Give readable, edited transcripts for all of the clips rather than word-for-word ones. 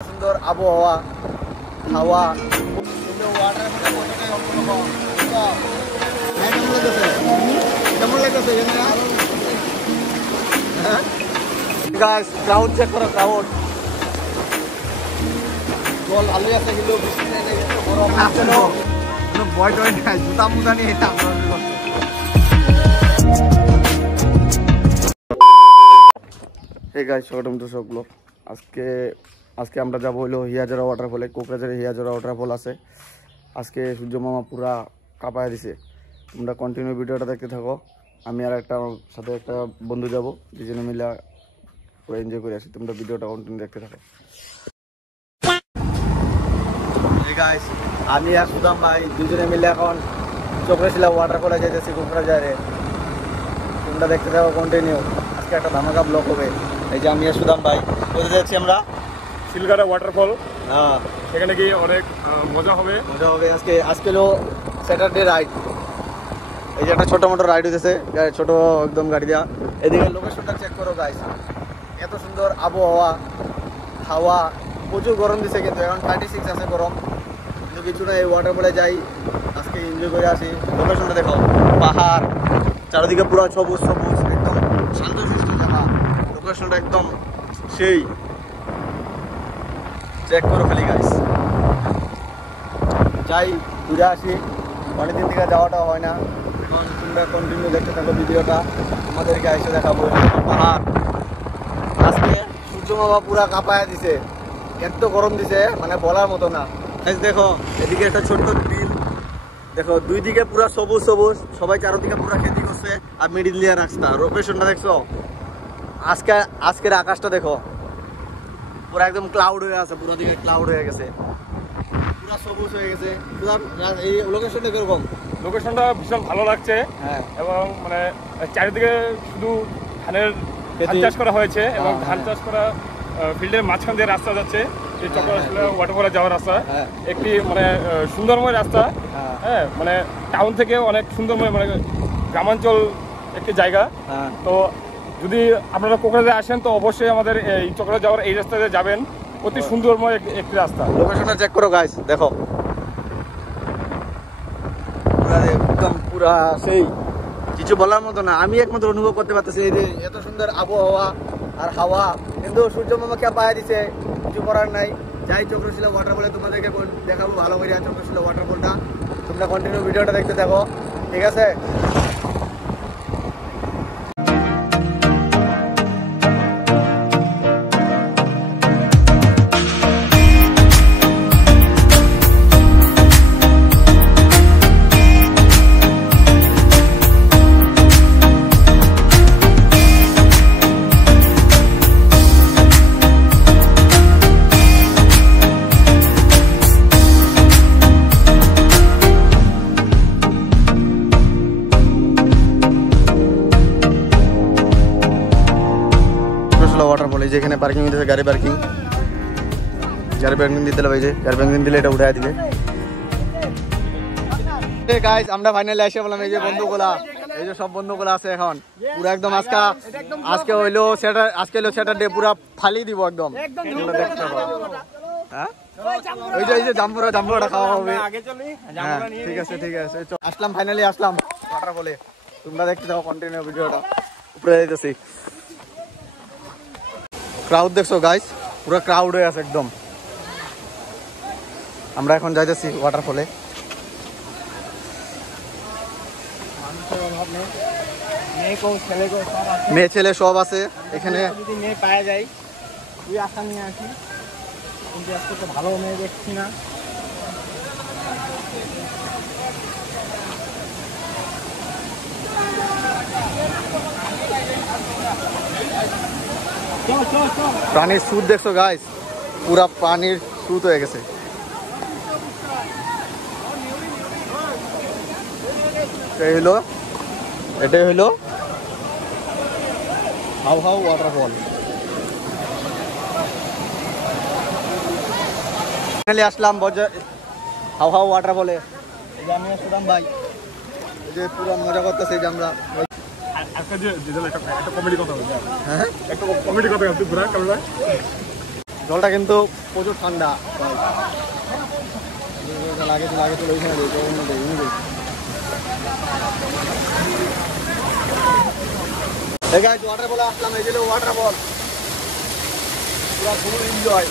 সুন্দর আবহাওয়া হাওয়া কেমন লাগতেছে গাইস ক্রাউড চেক করো ক্রাউড জল ভালোই আছে কিন্তু বৃষ্টি নাই গরম আছে না কোনো ভয় টয় নাই জুতা মুজা নিয়ে এই গাইস ছোট মোটো সবগুলো আজকে আমরা যাবো হলো হিয়াজরা ওয়াটারফলে কোকরাঝারে হিয়াজরা ওয়াটারফল আছে আজকে সূর্য মামা পুরা কাঁপায় দিছে তোমরা কন্টিনিউ ভিডিওটা দেখতে থাকো আমি আর একটা আমার সাথে একটা বন্ধু যাবো দুজনে মিলে পুরো এনজয় করে আসি তোমরা ভিডিওটা কন্টিনিউ দেখতে থাকো গাইস আমি আর সুদাম ভাই দুজনে মিলে এখন চক্রশিলা ওয়াটারফলে যাইতেছি কোকরাঝারে তোমরা দেখতে থাকো কন্টিনিউ আজকে একটা ধামাকা ব্লগ হবে এই যে আমি আর সুদাম ভাই কোথায় যাচ্ছি আমরা শিলগাড়া ওয়াটারফল হ্যাঁ সেখানে গিয়ে অনেক মজা হবে আজকে হলো স্যাটারডে রাইড এই যে একটা ছোটো মোটো রাইড হইতেছে ছোটো একদম গাড়ি দেওয়া এদিকে লোকেশনটা চেক করো গাইস এত সুন্দর আবহাওয়া হাওয়া প্রচুর গরম দিছে কিন্তু এখন 36 আছে গরম কিন্তু কিছু না এই ওয়াটারফলে যাই আজকে এনজয় করে আসি লোকেশনটা দেখো পাহাড় চারিদিকে পুরো সবুজ সবুজ একদম শান্তশিষ্ট জায়গা লোকেশনটা একদম সেই চেক করো খালি গাইস যাই ঘুরে আসি অনেকদিন থেকে যাওয়াটা হয় না এখন তোমরা কন্টিনিউ দেখতে থাকো ভিডিওটা তোমাদেরকে এসে দেখাবো পাহাড় আজকে সূর্য মামা পুরা কাঁপায় দিছে এত গরম দিছে মানে বলার মতো না দেখো এদিকে একটা ছোট্ট বিল দেখো দুই দিকে পুরা সবুজ সবুজ সবাই চারদিকে পুরা খেতি করছে আর মিডিল দিয়ে রাস্তা লোকেশনটা দেখছো আজকের আকাশটা দেখো পুরো একদম ক্লাউড হয়ে আছে পুরো দিকে ক্লাউড হয়ে গেছে পুরো সবুজ হয়ে গেছে এই লোকেশনটা কিরকম লোকেশনটা ভীষণ ভালো লাগছে হ্যাঁ এবং মানে চারিদিকে শুধু ধানের ধান চাষ করা হয়েছে এবং ধান চাষ করা ফিল্ডের মাঝখান দিয়ে রাস্তা যাচ্ছে এই চক্রশিলা ওয়াটারফলে যাওয়ার রাস্তা একটি মানে সুন্দরময় রাস্তা হ্যাঁ মানে টাউন থেকে অনেক সুন্দরময় মানে গ্রামাঞ্চল একটি জায়গা তো যদি আপনারা কোকরাঝারে আসেন তো অবশ্যই আমাদের এই চক্রশিলা যাওয়ার এই রাস্তাতে যাবেন অতি সুন্দরময় একটি রাস্তা লোকেশনটা চেক করো গাইস দেখো একদম পুরা সেই কিছু বলার মতো না আমি একমাত্র অনুভব করতে পারতেছি এই যে এত সুন্দর আবহাওয়া আর হাওয়া কিন্তু সূর্য মামাকে পায়ে দিছে কিছু করার নাই যাই চক্রশিলা ওয়াটারফলে তোমাদেরকে দেখাবো ভালো করে চক্রশিলা ওয়াটারফলটা তোমরা কন্টিনিউ ভিডিওটা দেখতে থাকো ঠিক আছে ওয়াটারফল এই যেখানে পার্কিং দিতেছে গাড়ি পার্কিং দিতে হবে যে গাড়ি পার্কিং দিলে এটা উঠাই দিবে গাইস আমরা ফাইনালি এসে বললাম এই যে বন্ধুগুলা এই যে সব বন্ধুগুলা আছে এখন পুরো একদম আজকে হইলো স্যাটারডে পুরো ফালি দিব একদম হ্যাঁ ওই যে জাম্বুরাটা খাওয়া হবে ঠিক আছে আসলাম ফাইনালি আসলাম ওয়াটারফলে তোমরা দেখতে থাকো কন্টিনিউ ভিডিওটা উপরে যাইতেছি ক্রাউড দেখছো গাইস পুরো ক্রাউড হয়ে আছে একদম আমরা এখন যাইতেছি ওয়াটারফলে মেয়ে ছেলে সব আছে এখানে যদি মেয়ে পাওয়া যায় তুই আশা নিয়ে আসি কিন্তু আজকে তো ভালো মেয়ে দেখছি না প্রাণীর সুট দেখছো গাইস পুরা প্রাণীর সুট হয়ে গেছে এটাই হইলো হাউ ওয়াটারফল আসলাম হাউ ওয়াটারফলে আমি সুদাম ভাই এই যে পুরো মজা করতেছে যে আমরা আজকে যে একটা কমেডি কথা বলছি হ্যাঁ একটা কমেডি কথা তুই ঘুরা ক্যামেরা জলটা কিন্তু প্রচুর ঠান্ডা লাগে তো লাগে তো ওইখানে ওয়াটার বলে আসলাম, এই যে ওয়াটার বল পুরো ফুল এনজয়।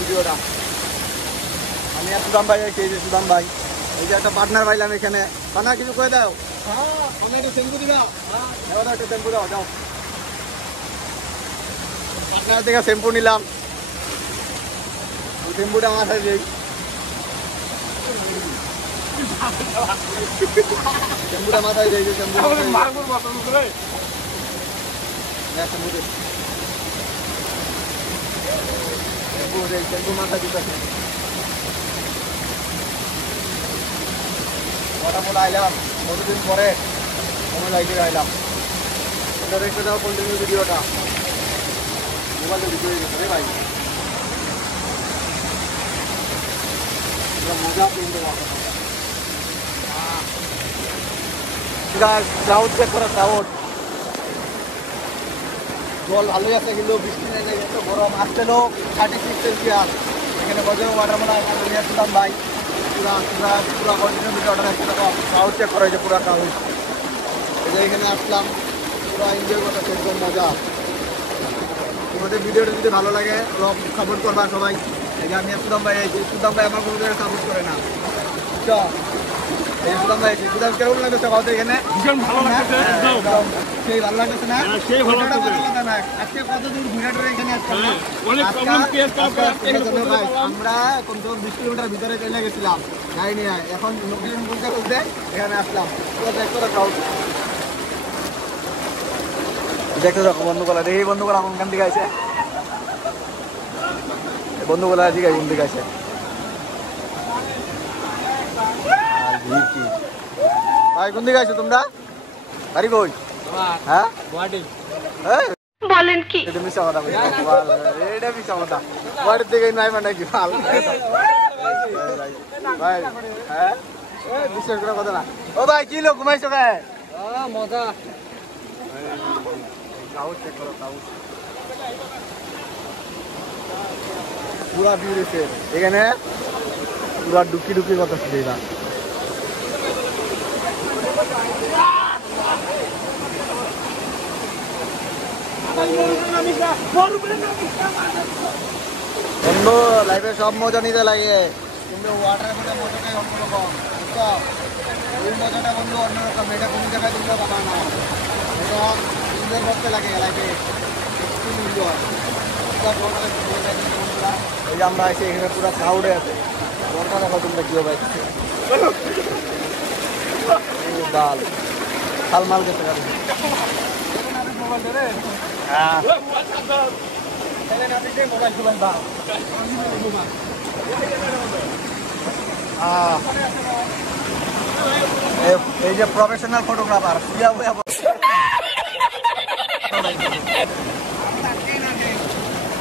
ভিডিওটা আমি আর সুদাম ভাই খেয়েছি, সুদাম ভাই এই যে একটা পার্টনার পাইলাম এখানে। পার্টনার কিছু করে দাও, আমি একটু শ্যাম্পু দিলাম, একটু শ্যাম্পু দাও যাও। পার্টনার থেকে শ্যাম্পু নিলাম, শ্যাম্পুটা মাথায় দিই, শ্যাম্পুটা মাথায় দিই, শ্যাম্পু শ্যাম্পু মাথায় দিতে ওটা বলে আইলাম কতদিন পরে আমি লাইকে আইলাম। এটা দেখতে দাও কন্টিনিউ ভিডিওটা, মোবাইলে ভিডিও গেছে রে ভাই, মজা কিন্তু ক্রাউড চেক করা, ক্রাউড জল ভালোই আছে কিন্তু বৃষ্টি নেই, এত গরম। আসছিল 36 সেলসিয়াস, এখানে বজর ওয়াটার মনে নিয়ে আসলাম ভাই। পুরা কন্টিনিউ ভিডিওটা দেখতে থাকো, ক্রাউড চেক করা হয়েছে পুরা ক্রাউড। এই যে এখানে আসলাম, পুরো এনজয় করতে একদম মজা। তোমাদের ভিডিওটা যদি ভালো লাগে সাপোর্ট করবা সবাই। এই যে আমি সুদাম ভাই আছি, সুদাম ভাই আমার কোনো জায়গায় সাপোর্ট করে না, বুঝছো? এই সুদাম ভাই আছি, সুদাম কেমন লাগতেছে বলতে এখানে? ভীষণ ভালো লাগতেছে, একদম সেই ভালো লাগতেছে না? সেই ভালো লাগতেছে। আজকে কত দূর ঘুরে এখানে আসলাম না? অনেক প্রবলেম ক্রিয়েট করার পর আমরা কমসে কম 20 কিলোমিটার ভিতরে চলে গেছিলাম গাড়ি নিয়ে, এখন লোকেশন বলতে বলতে এখানে আসলাম। দেখতে ক্রাউড দেখতে দেখো, বন্ধুগুলা দেখি, বন্ধুগুলা কোনখান থেকে আছে, বন্ধুগুলা আজকে কোন দিকে আছে। ভাই কোন দিকে আছো তোমরা? বাড়ি কই? হ্যাঁ বলেন কি? এটা মিশা কথা, এটা মিশা কথা। বাড়ির দিকে নাই মানে কি ভালো ভাই? হ্যাঁ বিশ্বাস করার কথা না। ও ভাই কি লোক ঘুমাইছো কে? মজা পুরা ভিউ দিছে এখানে, পুরা ডুকি ডুকি কথা শুনে না। বন্ধু লাইফে সব মজা নিতে লাগে, কিন্তু ওয়াটারের মধ্যে মজাটাই অন্যরকম, বুঝছো? ওই মজাটা বন্ধু অন্যরকম, এটা কোনো জায়গায় তোমরা পাবা না। এটা এনজয় করতে লাগে লাইফে, এনজয়। এই যে আমরা এসে এখানে পুরো ক্রাউডে আছে, দরকার দেখো তোমরা কি হবে ডাল শালমাল গেছে এই যে প্রফেশনাল ফটোগ্রাফার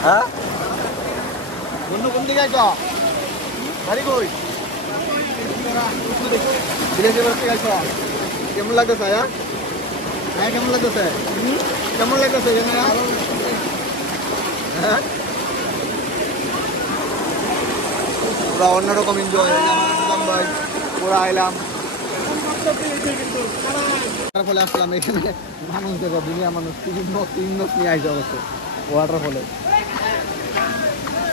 হ্যাঁ বন্ধু কোন দিকে আইছ? বাড়ি কই? কেমন লাগতেছে? হ্যাঁ কেমন লাগতেছে? কেমন লাগতেছে? হ্যাঁ পুরা অন্যরকম এনজয় ভাই, পুরা আইলাম ফলে আসলাম এখানে। মানুষ দেখো, দুনিয়া মানুষ তিন নিয়ে আইসে অবশ্য ওয়াটার ফলে।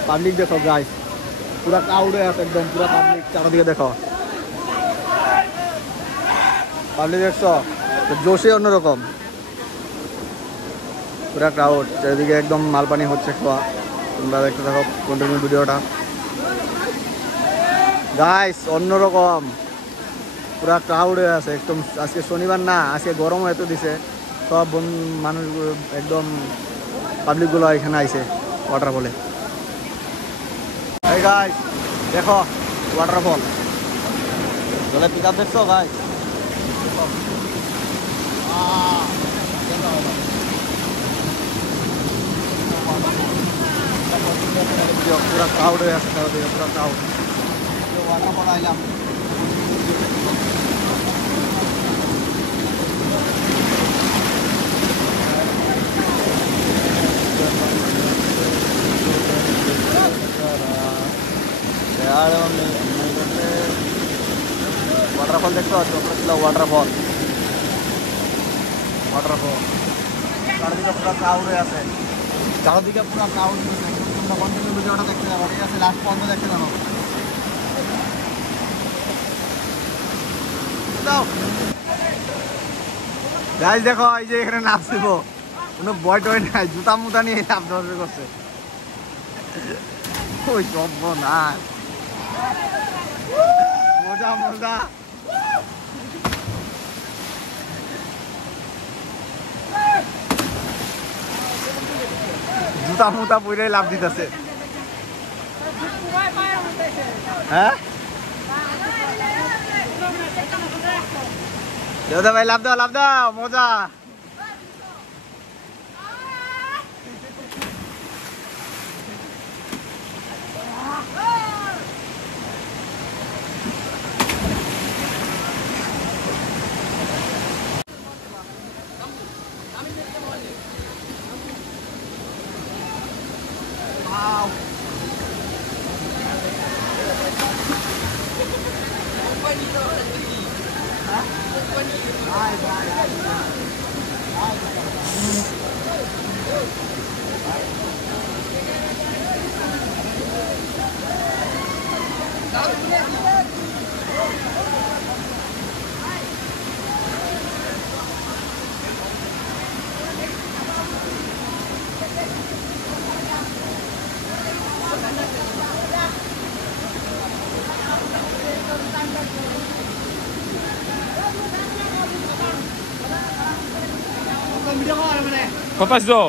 পাবলিক দেখো গাইস, পুরা ক্রাউডে আছে একদম, পুরা পাবলিক চারদিকে দেখো, পাবলিক দেখছো জোশে অন্যরকম, পুরা ক্রাউড চারিদিকে একদম মালপানি হচ্ছে খাওয়া। তোমরা দেখতে থাকো কন্টিনিউ ভিডিওটা গাইস, অন্যরকম পুরা ক্রাউডে আছে একদম। আজকে শনিবার না, আজকে গরমও এত দিছে, সব মানুষ একদম পাবলিকগুলো এখানে আইছে ওয়াটারফলে। এই গাইস দেখো ওয়াটারফল, জলে পিক আপ দেখছো গাইস? পুরা ক্রাউড হয়ে আছে, পুরা ক্রাউড। ওয়াটারফল আইলাম, যেমন ওয়াটারফল দেখতে পাচ্ছ, ওখানে ছিল ওয়াটারফল। চারদিকে পুরো ক্রাউড হয়ে আছে, চারদিকে পুরো ক্রাউড হয়েছে। তোমরা কন্টিনিউ ভিডিওটা দেখতে যাবো, ঠিক আছে? লাস্ট পর্যন্ত দেখতে যাবো। গাইস দেখো, এই যে এখানে নাচছিল, কোনো বয় টয় নাই, জুতা মুতা নিয়ে লাভ ধরবে করছে। ওই সব না মজা মজা। জুতা মুতা পরে লাভ দিতেছে। হ্যাঁ দাদা ভাই লাভ দাও, লাভ দাও, মজা। কত আসছো?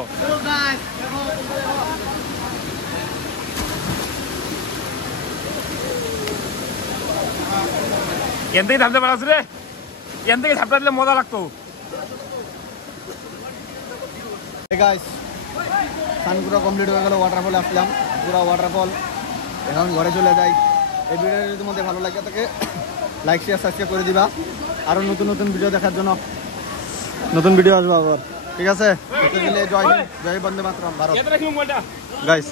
এন থেকে ঝাপতে পারছ রে, এন থেকে ঝাপটা দিলে মজা লাগতো। গাইস স্নান পুরো কমপ্লিট হয়ে গেল, ওয়াটারফলে আসলাম, পুরো ওয়াটারফল। এখন ঘরে চলে যাই। এই ভিডিওটা যদি তোমাদের ভালো লাগে থাকে লাইক শেয়ার সাবস্ক্রাইব করে দিবা। আরও নতুন নতুন ভিডিও দেখার জন্য নতুন ভিডিও আসবো আবার, ঠিক আছে? জয় হিন্দ, জয় বন্দে মাতরম, ভারত। গাইস